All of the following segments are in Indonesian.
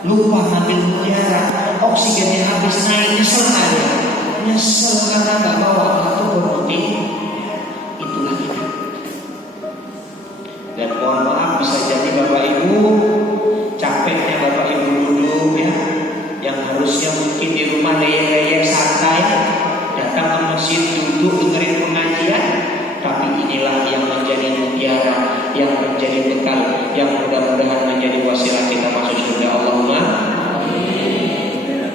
lupa ngambil mutiara, oksigennya habis, naik, nyesel aja, nyesel karena nggak bawa satu putih. Itulah kita. Dan mohon maaf, bisa jadi Bapak Ibu capeknya Bapak Ibu duduk ya, yang harusnya mungkin di rumah leyeh-leyeh santai, datang ke masjid duduk dengerin pengajian, tapi inilah yang menjadi mutiara, yang menjadi bekal, yang mudah-mudahan menjadi wasilah kita masuk surga. Allahumma amin.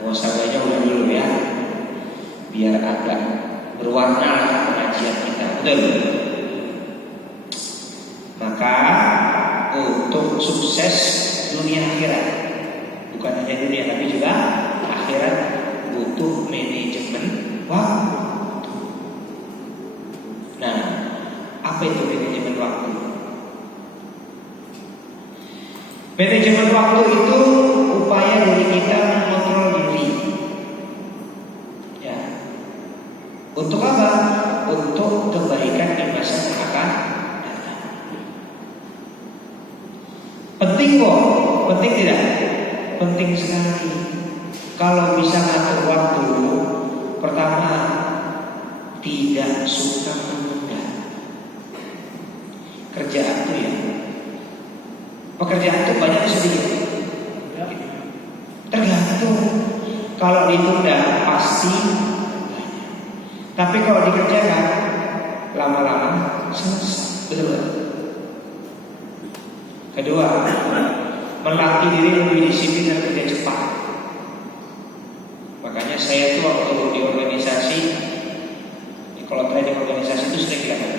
Muhasabahnya udah dulu ya, biar agak berwarna pengajian kita, betul? Maka untuk sukses dunia akhirat, bukan hanya dunia tapi juga akhirat, butuh manajemen waktu. Nah, apa itu manajemen waktu? Manajemen waktu itu upaya dari kita mengontrol diri. Ya. Untuk apa? Untuk kebaikan di masa yang akan datang. Penting kok? Penting tidak? Penting sekali. Kalau bisa ngatur waktu, pertama tidak suka menunda. Kerjaan itu ya, pekerjaan itu banyak sedikit. Tergantung. Kalau ditunda pasti banyak. Tapi kalau dikerjakan lama-lama selesai. Betul. Kedua, melatih diri lebih disiplin dan kerja cepat. Makanya saya tuh waktu di organisasi, kalau training organisasi itu sering bilang,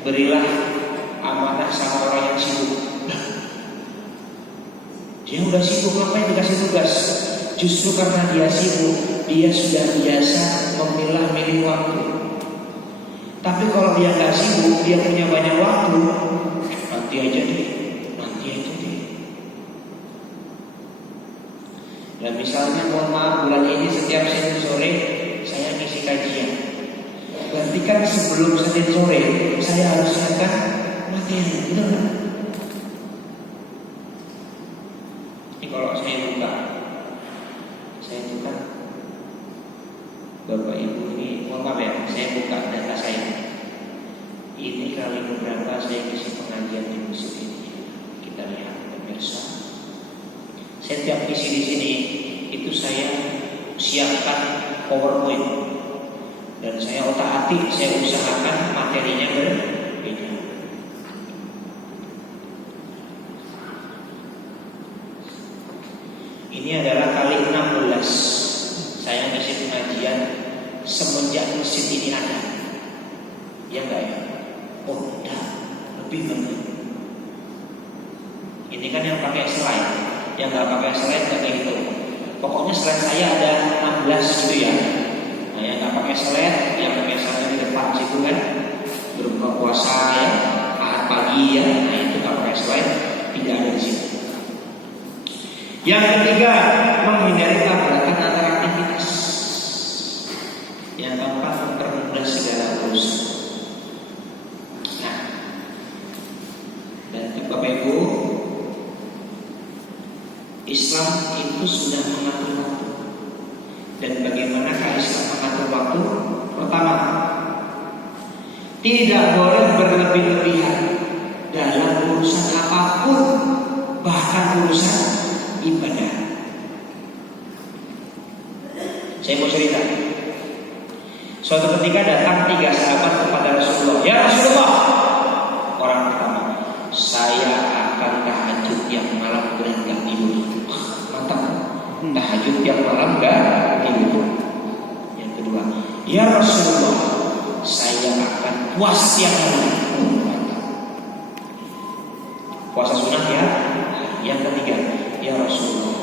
berilah amanah sama orang yang sibuk. Dia udah sibuk, ngapain dikasih tugas? Justru karena dia sibuk, dia sudah biasa memilah-milih waktu. Tapi kalau dia nggak sibuk, dia punya banyak waktu, nanti aja deh. Dan misalnya mohon maaf, bulan ini setiap Senin sore saya ngisi kajian. Berarti kan sebelum Senin sore saya harus siapkan materi, gitu kan? Ini kalau saya buka, saya buka, Bapak Ibu ini mohon maaf ya, saya buka data saya. Ini kali beberapa saya ngisi pengajian di musim ini. Kita lihat pemirsa. Saya tiap isi di sini itu saya siapkan PowerPoint dan saya otak-atik, saya usahakan materinya berbeda. Ini adalah kali 16 saya ngisi pengajian semenjak mesin ini ada. Ya enggak ya? Oh enggak, lebih banyak. Ini kan yang pakai slide. Yang nggak pakai slide kayak gitu. Pokoknya slide saya ada 16 gitu ya. Nah yang nggak pakai slide, yang pakai slide di depan situ kan, berbuka puasa ya, ahad pagi ya. Nah itu nggak pakai slide, tidak ada di situ. Yang ketiga, menghindari tabrakan antara aktivitas. Yang keempat, mempermudah segala urusan. Nah, dan Bapak Ibu, Islam itu sudah mengatur waktu. Dan bagaimanakah Islam mengatur waktu? Pertama, tidak boleh berlebih-lebihan dalam urusan apapun, bahkan urusan ibadah. Saya mau cerita. Suatu ketika datang 3 sahabat kepada Rasulullah. Ya Rasulullah, orang pertama, saya akan tahajud yang malam dan gak tidur. Mantap. Tahajud yang malam gak tidur. Yang kedua, ya Rasulullah, saya akan puasa tiap hari. Mantap. Puasa sunat ya. Yang ketiga, ya Rasulullah,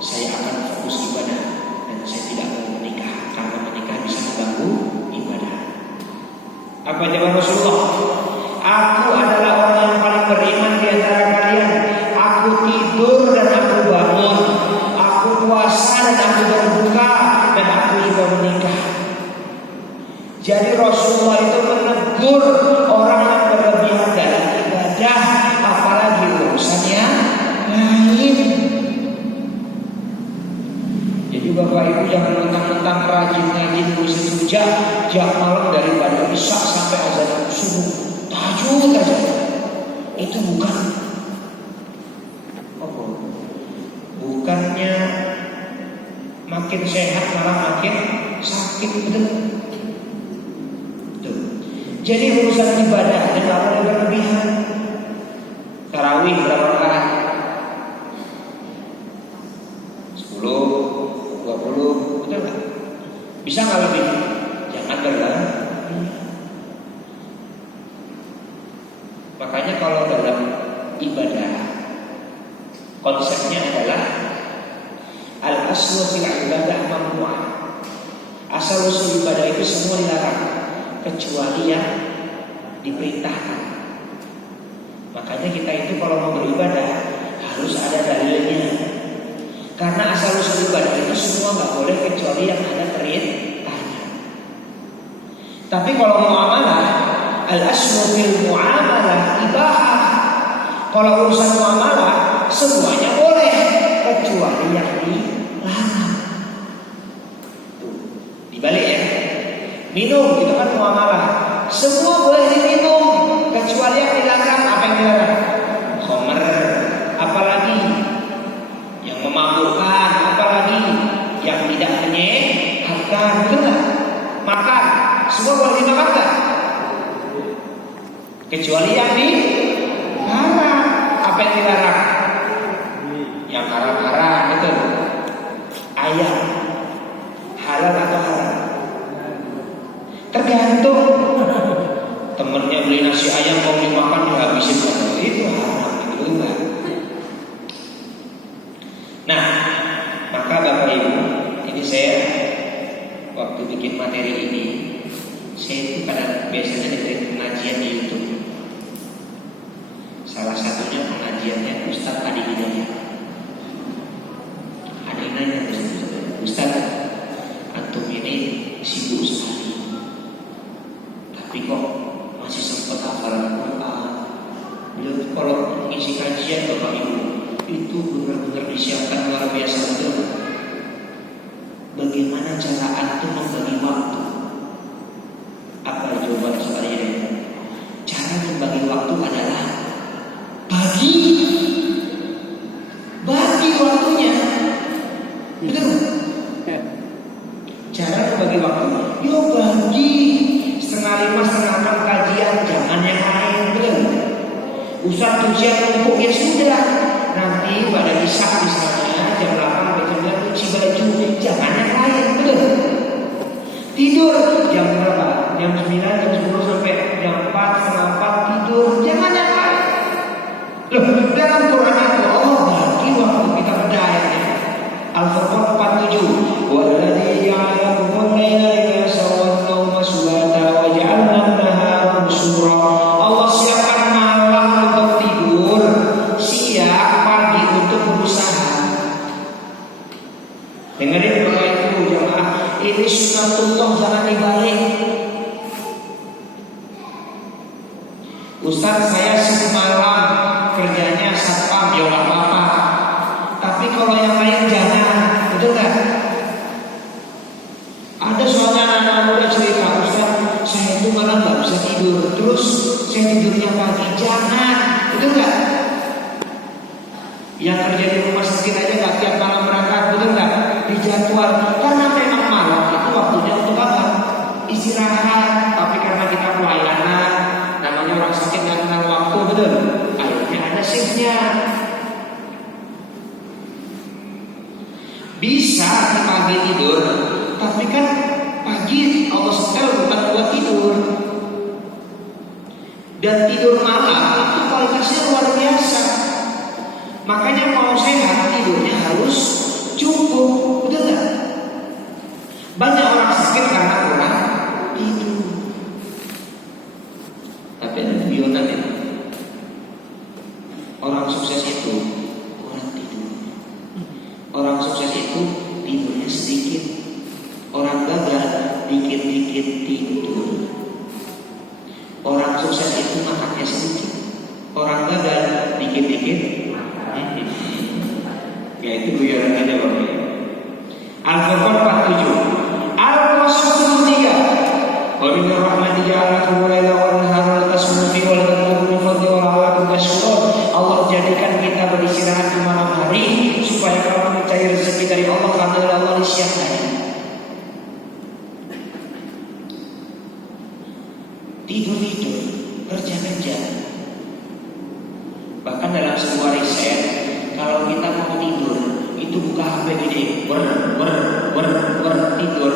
saya akan fokus ibadah dan saya tidak mau menikah karena menikah bisa mengganggu ibadah. Apa jawaban Rasulullah? Aku adalah orang yang paling beriman di antara kalian. Aku tidur dan aku bangun. Aku puasa dan aku berbuka. Dan aku juga menikah. Jadi Rasulullah itu menegur orang sebut aja. Itu bukannya makin sehat malah makin sakit, betul? Betul. Jadi urusan ibadah tidak boleh berlebihan. Tarawih berapa rakaat? 10, 20, betul nggak? Bisa nggak lebih? Jangan berlebihan. Makanya kalau dalam ibadah konsepnya adalah al-aslu fil ibadah mamnu'ah. Asal usul ibadah itu semua dilarang kecuali yang diperintahkan. Makanya kita itu kalau mau beribadah harus ada dalilnya. Karena asal usul ibadah itu semua nggak boleh kecuali yang ada perintahnya. Tapi kalau muamalah, al-aslu fil muamalah ibahah. Kalau urusan muamalah semuanya boleh kecuali yang dilarang. Dibalik ya. Minum itu kan muamalah. Semua boleh diminum kecuali yang dilarang. Apa yang dilarang? Khamr, apalagi yang memabukkan, apalagi yang tidak menyehatkan, betul nggak? Makan, semua boleh dimakan nggak? Kecuali yang dilarang. Apa yang dilarang? Yang haram-haram, betul. Ayam halal atau haram? Tergantung. Temennya beli nasi ayam mau dimakan dihabisin, itu haram, itu enggak. Nah, maka Bapak Ibu, ini saya waktu bikin materi ini, saya itu biasanya dengerin pengajian di YouTube. Salah satunya pengajiannya Ustaz Adi Hidayat. Ada yang nanya, Ustaz, antum ini sibuk sekali, tapi kok masih sempat hafalan Quran? Beliau kalau isi kajian Bapak Ibu itu benar-benar disiapkan luar biasa, betul. Bagaimana cara antum membagi waktu? Apa jawaban soalnya? Cara membagi waktu adalah bagi waktunya, betul? Cara membagi waktu, yo bagi 4:30, 4:30 kajian, jangan yang lain, betul? Ustaz ujian numpuk ya sudah, nanti pada isya misalnya jam 8 sampai jam 9 cuci baju, jangan yang lain, betul? Tidur jam berapa? Jam 9, jam 10 sampai jam 4, setengah 4 tidur, jangan yang lain. Loh, dalam Quran itu Allah bagi waktu, kita bedah ayatnya. Al-Furqan 47. Walladzi ja'alakumul laila libasa wan-nawma subata wa ja'alna an-nahara nusura. Allah siapkan malam untuk tidur, siang pagi untuk berusaha. Dengerin Bapak Ibu jemaah, ini sunatullah, jangan dibalik. Ustaz, saya semalam kerjanya satpam, ya nggak apa-apa. Tapi kalau yang lain jangan, betul nggak? Ada soalnya anak-anak muda cerita, Ustaz, saya itu malah nggak bisa tidur, terus saya tidurnya pagi, jangan, betul nggak? Yang kerja di rumah sakit aja nggak tiap malam berangkat, betul nggak? Dijadwal, karena memang malam itu waktunya untuk apa? Istirahat. Tapi karena kita pelayanan, namanya orang sakit nggak kenal waktu, betul? Akhirnya ada shiftnya. Bisa di pagi tidur, tapi kan pagi Allah setel bukan buat tidur. Dan tidur malam itu kualitasnya luar biasa. Makanya mau sehat tidurnya harus cukup, betul nggak? Banyak orang sakit karena kurang tidur. Tapi ada guyonan itu. Orang sukses itu kurang tidur. Orang sukses itu tidurnya sedikit. Orang gagal dikit-dikit tidur. Orang sukses itu makannya sedikit. Orang gagal dikit-dikit. Ya itu guyonan aja Bapak. Al-Furqan 47. Al-Qasas 3. Wa min rahmati ja'alakum laila wan nahara litasbihu wal tadhkuru begitu buka HP gini, tidur.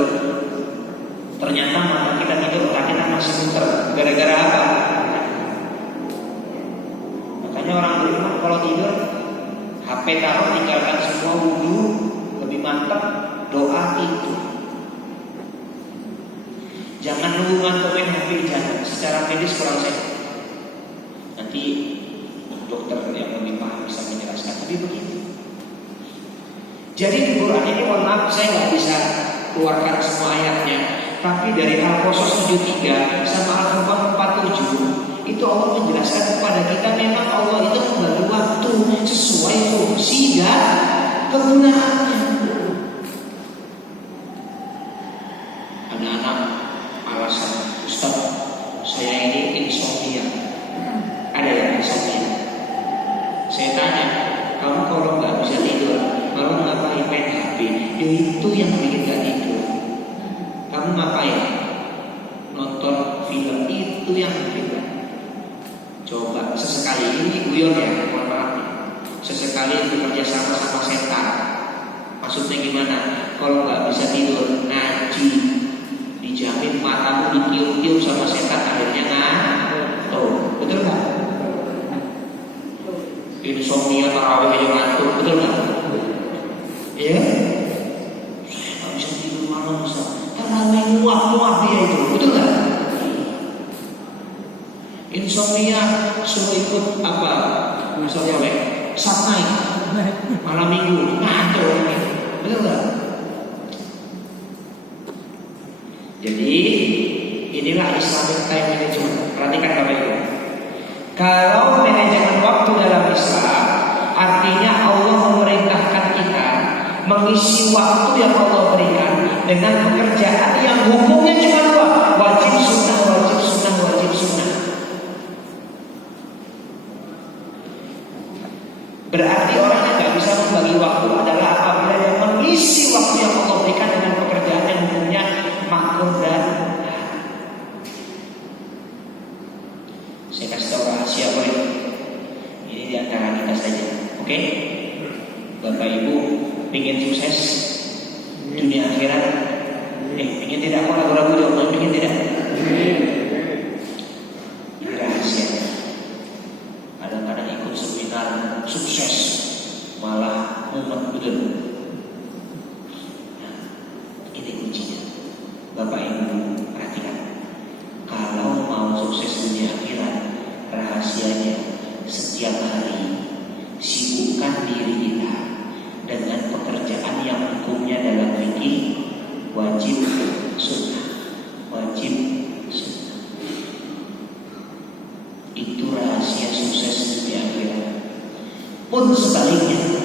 Ternyata mata kita tidur, otak kita masih muter. Gara-gara apa? Makanya orang beriman kalau tidur HP taruh, tinggalkan semua, wudu, lebih mantap, doa itu. Jangan nunggu ngantongin HP, jangan. Secara medis kurang sehat. Nanti dokter yang lebih paham bisa menjelaskan. Tapi begitu. Jadi di Quran ini, mohon maaf saya nggak bisa keluarkan semua ayatnya. Tapi dari Al-Qasas 73 sama Al-Furqan 47 itu Allah menjelaskan kepada kita memang Allah itu membagi waktu sesuai fungsi dan kegunaannya. Anak-anak alasan, Ustaz, saya ini insomnia. Ada yang insomnia. Saya tanya, kamu kalau nggak bisa tidur, malah ngapain main HP? Ya itu yang bikin gak tidur. Kamu ngapain? Nonton film, itu yang bikin gak. Coba sesekali, ini guyon ya, mohon maaf nih. Sesekali bekerja sama setan. Maksudnya gimana? Kalau nggak bisa tidur, ngaji. Dijamin matamu ditiup-tiup sama setan, akhirnya ngantuk. Betul nggak? Insomnia, tarawih aja ngantuk, betul nggak? Iya kan? Saya nggak bisa tidur malam, Ustaz. Tarawih muak dia itu, betul nggak? Insomnia suruh ikut apa? Misalnya Sabtu malam minggu ngantuk, betul nggak? Jadi inilah Islamic time management. Perhatikan Bapak Ibu. Kalau manajemen waktu dalam Islam, artinya Allah memerintahkan kita mengisi waktu yang Allah berikan dengan pekerjaan yang hukumnya cuma dua: wajib sunnah, wajib sunnah, wajib sunnah. Berarti orang yang nggak bisa membagi waktu adalah apabila dia mengisi waktu yang Allah berikan dengan pekerjaan yang hukumnya makruh dan saya kasih tahu rahasia boleh. Ini diantara kita saja, oke? Bapak Ibu ingin sukses dunia akhirat? Ingin tidak? Kok ragu-ragu jawab? Ingin tidak? Ini rahasia. Kadang-kadang ikut seminar sukses malah mumet betul. Nah, ini kuncinya. Bapak Ibu perhatikan. Kalau mau sukses dunia akhirat, rahasianya setiap hari sibukkan diri kita dengan pekerjaan yang hukumnya dalam fikih wajib sunnah, wajib sunnah. Itu rahasia sukses dunia akhirat. Pun sebaliknya,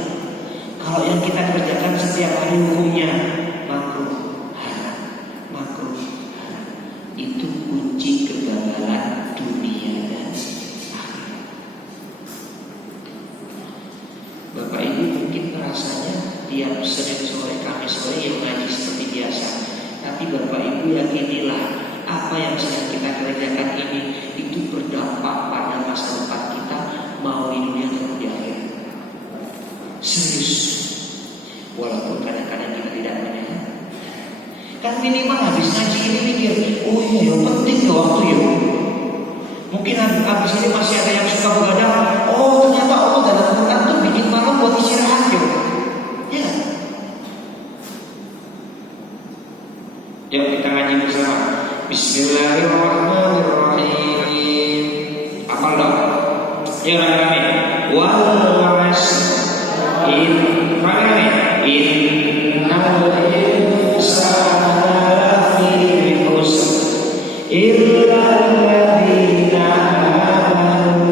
kalau yang kita kerjakan setiap hari hukumnya makruh, haram, makruh, haram, itu kunci kegagalan dunia dan akhirat. Bapak Ibu mungkin rasanya tiap Senin sore, Kamis sore yang ngaji seperti biasa. Tapi Bapak Ibu yakinilah apa yang sedang kita kerjakan ini itu berdampak pada masa depan kita, mau di dunia atau di akhirat. Serius. Walaupun kadang-kadang kita tidak menyadari. Kan minimal habis ngaji ini mikir, oh iya ya penting ya waktu ya. Mungkin habis ini masih ada yang suka begadang. Oh ternyata Allah dalam Quran tuh bikin malam buat istirahat ya. Ya. Yuk kita ngaji bersama. Bismillahirrahmanirrahim. Hafal dong. Ya rame-rame. Wal 'ashr. Rame-rame. Innal insana lafi khusr illa alladziina aamanu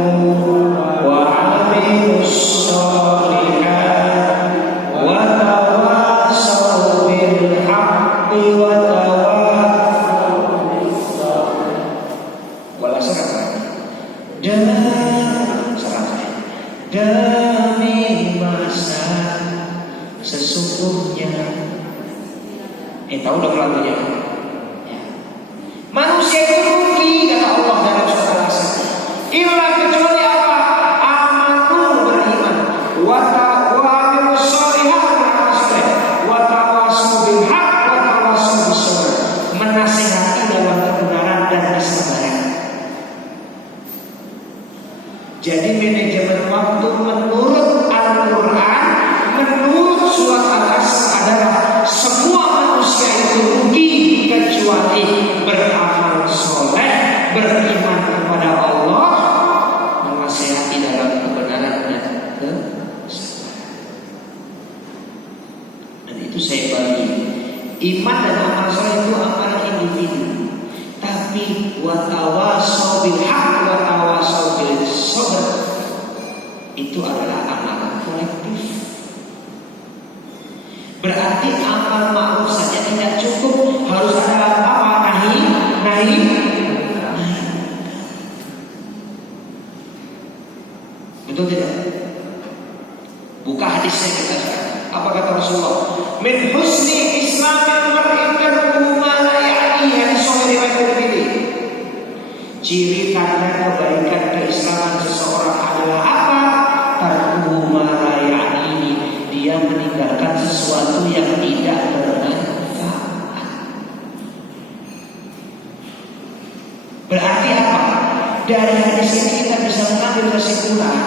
wa 'amilus shalihaati wa tawassaw bil haqqi wa tawassaw bis sabr. Wala syaraka. Demi masa sesungguhnya. Tahu dong lagunya ya. Manusia itu rugi kata Allah dalam surat Al-Asr. Illa kecuali apa? Amanu beriman, wa amilus shalihat Jadi manajemen waktu menurut Al-Quran, menurut surat Al-Asr adalah semua manusia itu rugi kecuali beramal soleh, beriman kepada Allah, menasihati dalam kebenaran dan kesabaran. Dan itu saya bagi iman dan amal soleh itu amalan individu. Tapi watawasau bil haq watawasau bil sabr itu adalah amalan kolektif. Berarti amal ma'ruf saja tidak cukup, harus ada apa? Nahi. Betul tidak? Buka hadisnya kita sekarang. Apa kata Rasulullah? Min husni islamil mar'i tarkuhu ma la ya'nihi, hadis sahih riwayat Tirmidzi. Ciri tanda kebaikan keislaman seseorang adalah apa? Tarkuhu ma la ya'nihi, dia meninggalkan sesuatu yang tidak bermanfaat. Berarti apa? Dari hadis ini kita bisa mengambil kesimpulan,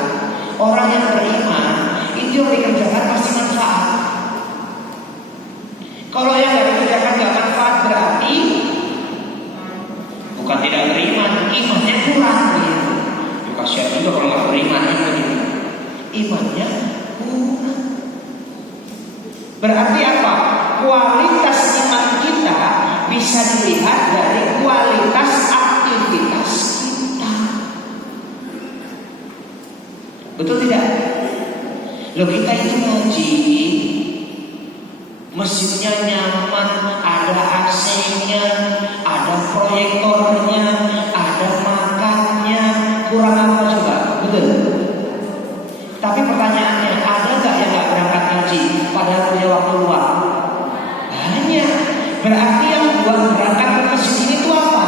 orang yang beriman itu yang dikerjakan pasti manfaat. Kalau yang tidak dikerjakan tidak manfaat berarti bukan tidak beriman, imannya kurang. Ya, kasihan juga kalau nggak beriman gitu. Imannya kurang. Berarti apa? Kualitas iman kita bisa dilihat dari kualitas aktivitas kita. Betul tidak? Loh, kita itu ngaji, masjidnya nyaman, ada AC-nya, ada proyektornya, ada makannya, kurang apa coba? Betul? Tapi pertanyaannya, ada nggak yang nggak berangkat ngaji padahal punya waktu luang? Banyak. Berarti yang buat berangkat ke masjid ini itu apa?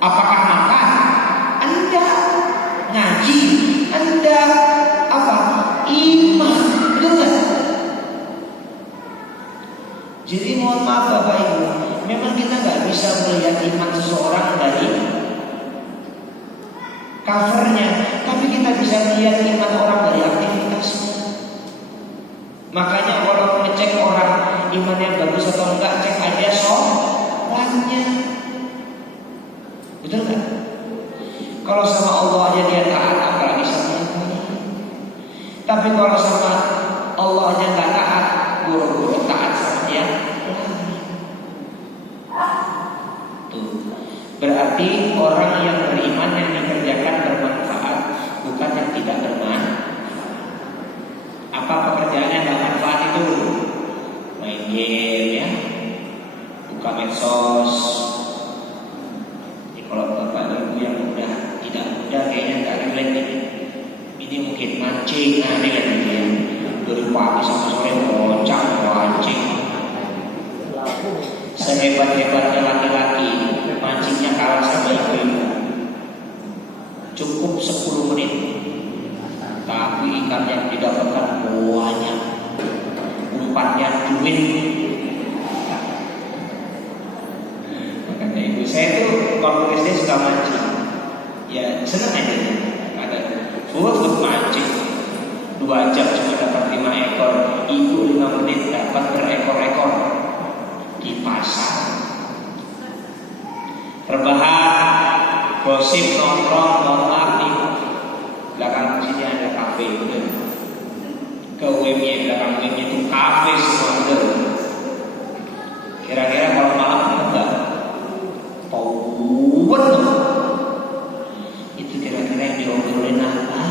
Apakah makan? Anda ngaji? Anda apa? Iman. Betul nggak? Jadi mohon maaf Bapak Ibu, memang kita nggak bisa melihat iman seseorang dari covernya, tapi kita bisa melihat iman orang dari aktivitasnya. Makanya kalau ngecek orang imannya bagus atau enggak, cek aja sholatnya. Betul nggak? Kalau sama Allah aja dia taat, apalagi sama yang lain. Tapi kalau sama Allah aja nggak taat, buru-buru taat sama dia. Tuh. Berarti orang yang beriman yang dikerjakan bermanfaat, bukan yang tidak bermanfaat. Apa pekerjaan yang tidak manfaat itu? Main game ya, buka medsos. Jadi kalau Bapak Ibu yang muda, tidak muda kayaknya nggak relate ini. Ini mungkin mancing, nah ini kan ya. Dari pagi sampai sore bocah mancing. Sehebat-hebatnya laki-laki, mancingnya kalah sama ibu-ibu. Cukup 10 menit, tapi ikan yang didapatkan banyak, umpannya duit. Makanya ibu saya tuh waktu SD suka mancing, ya seneng aja. Ada full mancing 2 jam cuma dapat 5 ekor, ibu 5 menit dapat berekor-ekor di pasar. Rebahan, gosip, nongkrong, mohon maaf nih, belakang sini ada kafe, betul. Ke UM-nya, belakang UM-nya itu kafe semua, betul. Kira-kira kalau malam enggak pauwet itu kira-kira yang diobrolin apa?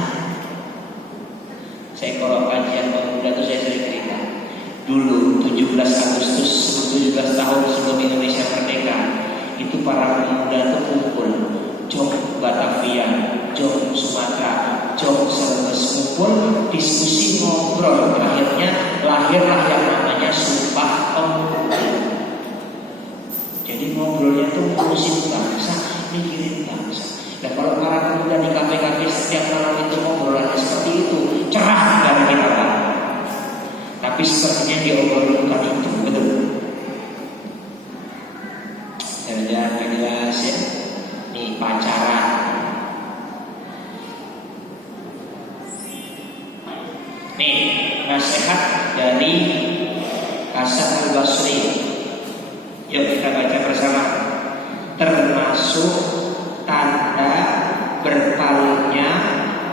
Saya kalau kajian pemuda itu saya sering cerita. Dulu 17 Agustus 17 tahun sebelum Indonesia merdeka, itu para pemuda itu kumpul, jog Batavia, jog Sumatera, jog Serbes, kumpul diskusi ngobrol. Akhirnya lahirlah yang namanya Sumpah Pemuda. Jadi ngobrolnya itu ngurusin bangsa, mikirin bangsa. Dan kalau para pemuda di kafe-kafe setiap malam itu ngobrolannya seperti itu, cerah dari kita Pak. Tapi sepertinya diobrolkan itu, betul. Jangan jelas ya. Nih pacaran. Nih, nasihat dari Hasan Al-Basri. Yuk kita baca bersama. Termasuk tanda berpalingnya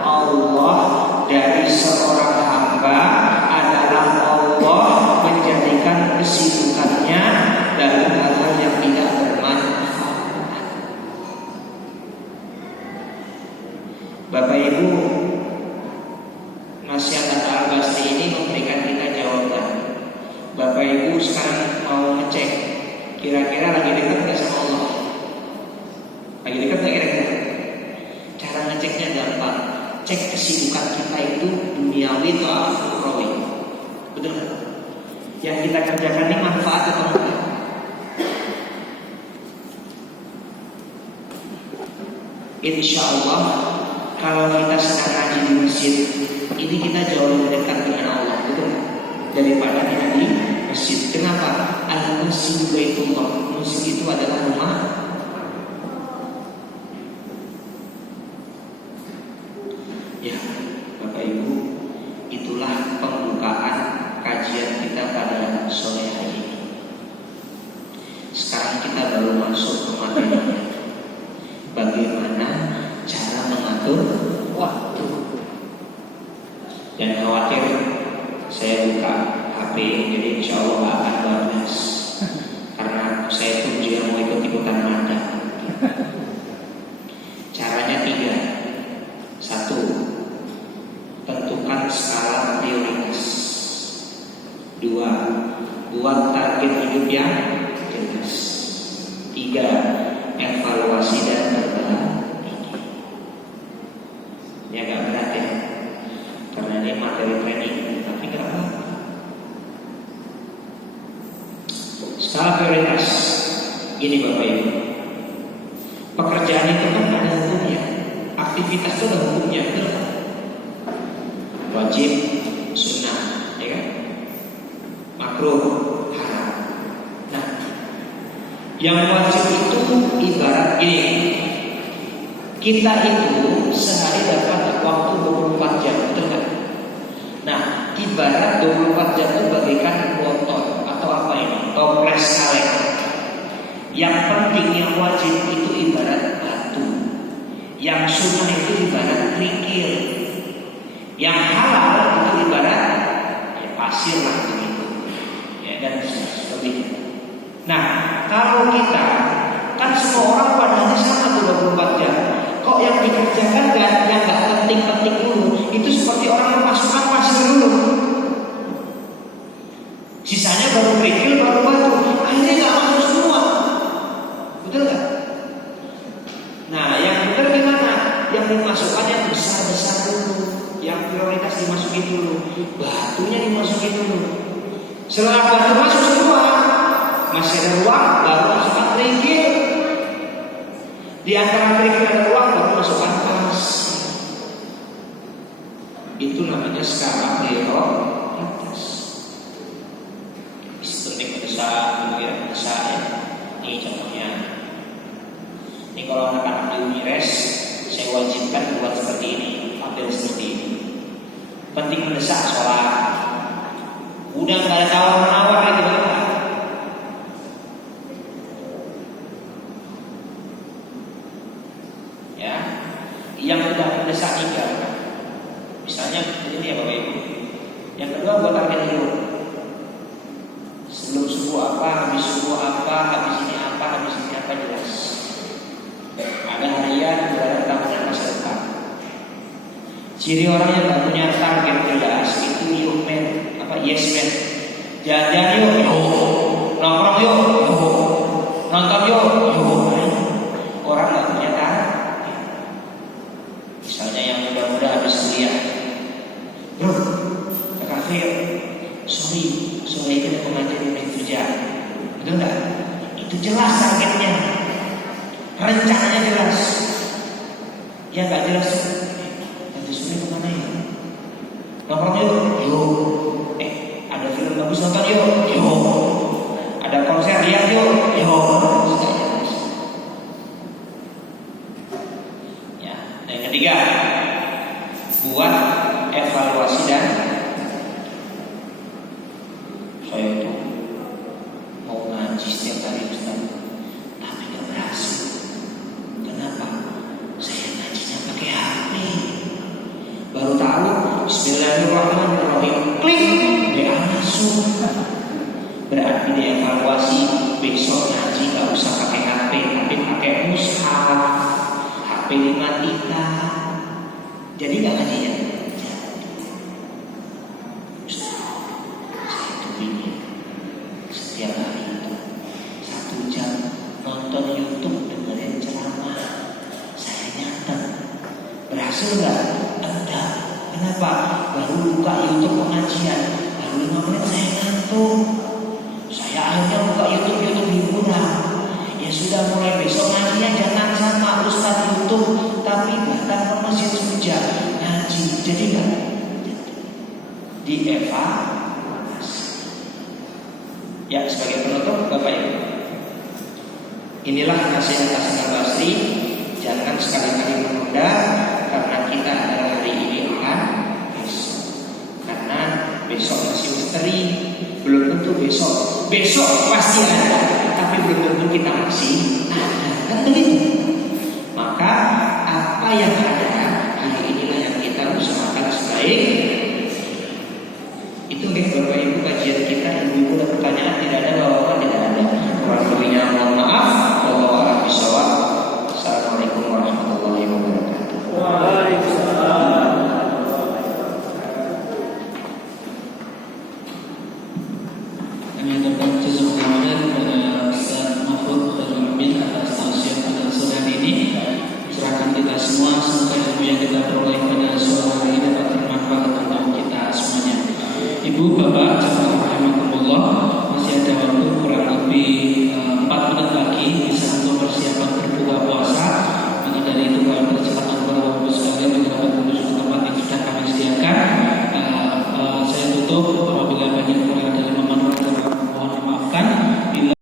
Allah dari seorang hamba adalah Allah menjadikan kesibukannya dalam hal-hal yang tidak bermanfaat. Bapak Ibu, nasihat Al-Basri ini memberikan kita jawaban. Bapak Ibu sekarang mau ngecek kira-kira lagi dekat nggak sama Allah? Lagi dekat nggak kira-kira? Cara ngeceknya gampang. Cek kesibukan kita itu duniawi atau ukhrawi. Betul nggak? Yang kita kerjakan ini manfaat atau enggak? Insya Allah kalau kita sedang ngaji di masjid, ini kita jauh lebih dekat dengan Allah, betul nggak? Daripada kita di masjid. Kenapa? Al-Masjid Baitullah. Masjid itu adalah rumah. Ya, Bapak Ibu, itulah pembukaan kajian kita pada sore hari ini. Sekarang kita baru masuk ke materi. Bagaimana cara mengatur waktu? Jangan khawatir, saya buka HP, jadi insya Allah gak akan bablas. Karena saya pun juga mau ikut-ikutan manda. Caranya 3. 1. Tentukan skala prioritas. 2. Buat target hidup yang jelas. 3. Evaluasi dan perbaiki. Ini agak berat ya, karena ini materi training, tapi gak apa. Skala prioritas. Gini Bapak Ibu, pekerjaan itu kan ada hukumnya. Aktivitas itu ada hukumnya, betul kan? Wajib, sunnah, ya kan? Makruh, haram. Nah, yang wajib itu ibarat gini. Kita itu sehari dapat waktu 24 jam, betul kan? Nah, ibarat 24 jam itu bagaikan motor atau apa ini? Toples kaleng. Yang penting yang wajib itu ibarat batu. Yang sunnah itu ibarat kerikil. Yang halal itu ibarat ya pasir lah begitu. Ya, dan sebagainya. Nah, kalau kita kan semua orang padanya sama 24 jam. Kok yang dikerjakan yang nggak penting-penting dulu? Itu seperti orang memasukkan pasir dulu. Sisanya baru kerikil, baru batu. Akhirnya nggak masuk semua. Betul nggak? Nah, yang benar gimana? Yang dimasukkan yang besar-besar dulu, yang prioritas dimasukin dulu, batunya dimasukin dulu. Setelah batu masuk semua, masih ada ruang, baru masukkan kerikil. Di antara kerikil ada ruang, baru masukkan pasir. Itu namanya skala prioritas. Istilah pedesaan, ya, pedesaan ya. Ini contohnya. Ini kalau anak-anak di Unires, saya wajibkan buat seperti ini, tampil seperti ini. Penting mendesak sholat. Udah nggak ada tawar-menawar lagi bagaimana? Ya, yang udah mendesak tinggal. Misalnya ini ya Bapak Ibu. Yang kedua buat target hidup. Sebelum subuh apa, habis subuh apa, habis ini apa jelas. Ada harian, ada tahunan, masa depan. Ciri orang yang gak punya target jelas itu yuk men, yes men. Jalan-jalan yuk, nongkrong yuk, nonton yuk. Orang gak punya target. Misalnya yang muda-muda habis kuliah, bro, ke kafe yuk. Sorry itu ada pengajian unit kerja. Betul enggak? Itu jelas targetnya, rencananya jelas. Ya nggak jelas. Nanti sore kemana ya? Nongkrong yuk. Ada film bagus nonton yuk. Ada konser lihat yuk. Ya. Yang ketiga, buat evaluasi dan Bismillahirrahmanirrahim. Klik, dia masuk. Berarti dia evaluasi besok ngaji gak usah pakai HP, tapi pakai mushaf. HP dimatikan. Jadi gak ngajinya? Saya kepingin setiap hari itu 1 jam nonton YouTube dengerin ceramah. Saya nyatet. Berhasil gak? Enggak. Kenapa? Baru buka YouTube pengajian, baru 5 menit saya ngantuk. Saya akhirnya buka YouTube hiburan. Ya sudah, mulai besok ngajinya jangan sama Ustaz YouTube, tapi datang ke masjid Suja ngaji. Jadi kan dievaluasi. Ya, sebagai penutup Bapak Ibu, inilah nasihat Hasan Basri. Jangan sekali-kali menunda, karena kita adalah hari ini akan besok. Karena besok masih misteri. Belum tentu besok pasti ada, tapi belum tentu kita masih ada. Kan begitu. Maka apa yang ada hari inilah yang kita usahakan sebaik itu. Bapak Ibu, kajian kita. Ibu-ibu ada pertanyaan? Tidak ada. Bapak tidak ada. Kurang lebihnya mohon maaf. Wallahu a'lam bishawab. Assalamualaikum warahmatullahi wabarakatuh. Waalaikumsalam. Kami ucapkan jazakumullah kepada Ustaz Mahfud Khairul Amin atas tausiah pada sore hari ini. Serahkan kita semua, semoga ilmu yang kita peroleh pada sore hari ini dapat bermanfaat untuk kita semuanya. Ibu, Bapak, Assalamualaikum. Masih ada waktu kurang lebih 4 menit lagi bisa untuk persiapan berbuka puasa. Maka dari itu kami persilakan kepada Bapak sekalian untuk dapat menuju ke tempat yang sudah kami sediakan. Saya tutup.